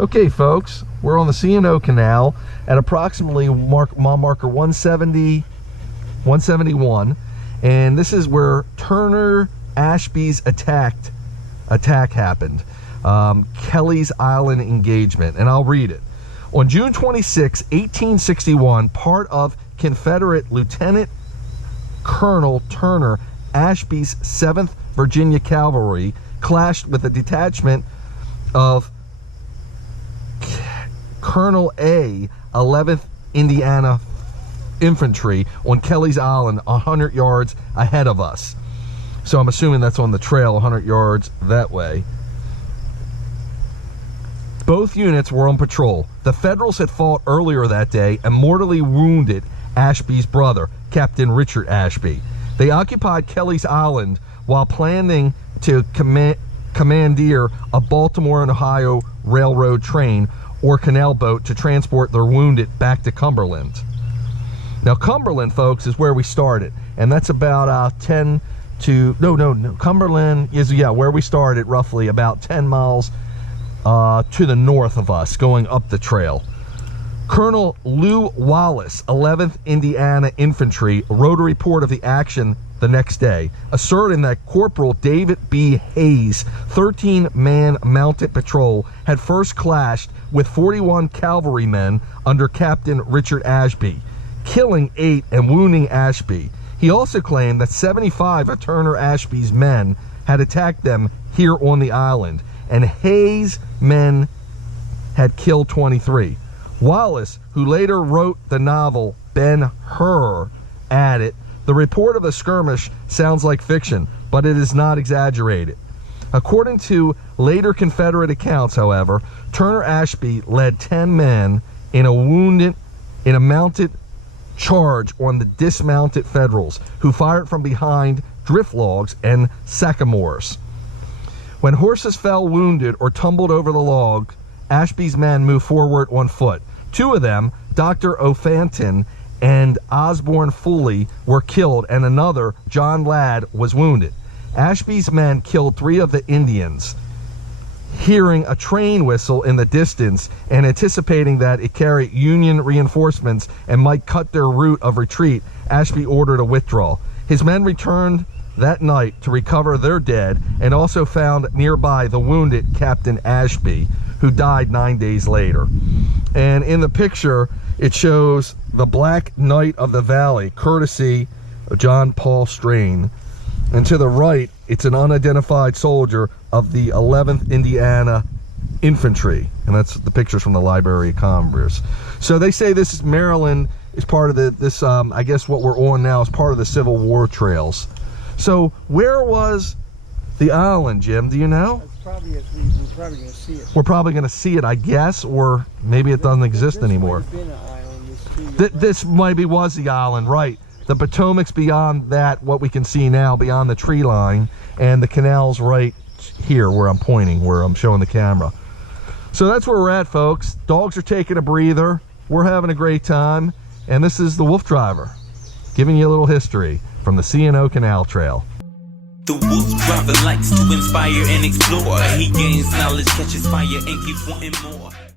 Okay, folks, we're on the C&O Canal at approximately mile marker 170, 171, and this is where Turner Ashby's attack happened. Kelley's Island engagement, and I'll read it. On June 26, 1861, part of Confederate Lieutenant Colonel Turner Ashby's 7th Virginia Cavalry clashed with a detachment of Colonel A. 11th Indiana Infantry on Kelley's Island, 100 yards ahead of us. So I'm assuming that's on the trail, 100 yards that way. Both units were on patrol. The Federals had fought earlier that day and mortally wounded Ashby's brother, Captain Richard Ashby. They occupied Kelley's Island while planning to commandeer a Baltimore and Ohio railroad train or canal boat to transport their wounded back to Cumberland. Now Cumberland, folks, is where we started, and that's about 10 to Cumberland is where we started, roughly about 10 miles to the north of us, going up the trail. Colonel Lew Wallace, 11th Indiana Infantry, wrote a report of the action the next day, asserting that Corporal David B. Hayes' 13-man mounted patrol had first clashed with 41 cavalrymen under Captain Richard Ashby, killing 8 and wounding Ashby. He also claimed that 75 of Turner Ashby's men had attacked them here on the island, and Hayes' men had killed 23. Wallace, who later wrote the novel Ben-Hur, added, "The report of the skirmish sounds like fiction, but it is not exaggerated." According to later Confederate accounts, however, Turner Ashby led 10 men in a mounted charge on the dismounted Federals, who fired from behind drift logs and sycamores. When horses fell wounded or tumbled over the log, Ashby's men moved forward on foot. 2 of them, Dr. O'Fantin and Osborne Foley, were killed, and another, John Ladd, was wounded. Ashby's men killed 3 of the Indians. Hearing a train whistle in the distance and anticipating that it carried Union reinforcements and might cut their route of retreat, Ashby ordered a withdrawal. His men returned that night to recover their dead, and also found nearby the wounded Captain Ashby, who died 9 days later. And in the picture, it shows the Black Knight of the Valley, courtesy of John Paul Strain. And to the right, it's an unidentified soldier of the 11th Indiana Infantry. And that's the pictures from the Library of Congress. So they say this is Maryland, is part of this, I guess what we're on now is part of the Civil War trails. So where was the island, Jim? Do you know? We're probably going to see it. We're probably going to see it, I guess, or maybe it doesn't exist anymore. This maybe was the island, right? The Potomac's beyond that, what we can see now, beyond the tree line, and the canal's right here where I'm pointing, where I'm showing the camera. So that's where we're at, folks. Dogs are taking a breather. We're having a great time, and this is the Wolf Driver, giving you a little history from the C&O Canal Trail. The Wolf Driver likes to inspire and explore. He gains knowledge, catches fire, and keeps wanting more.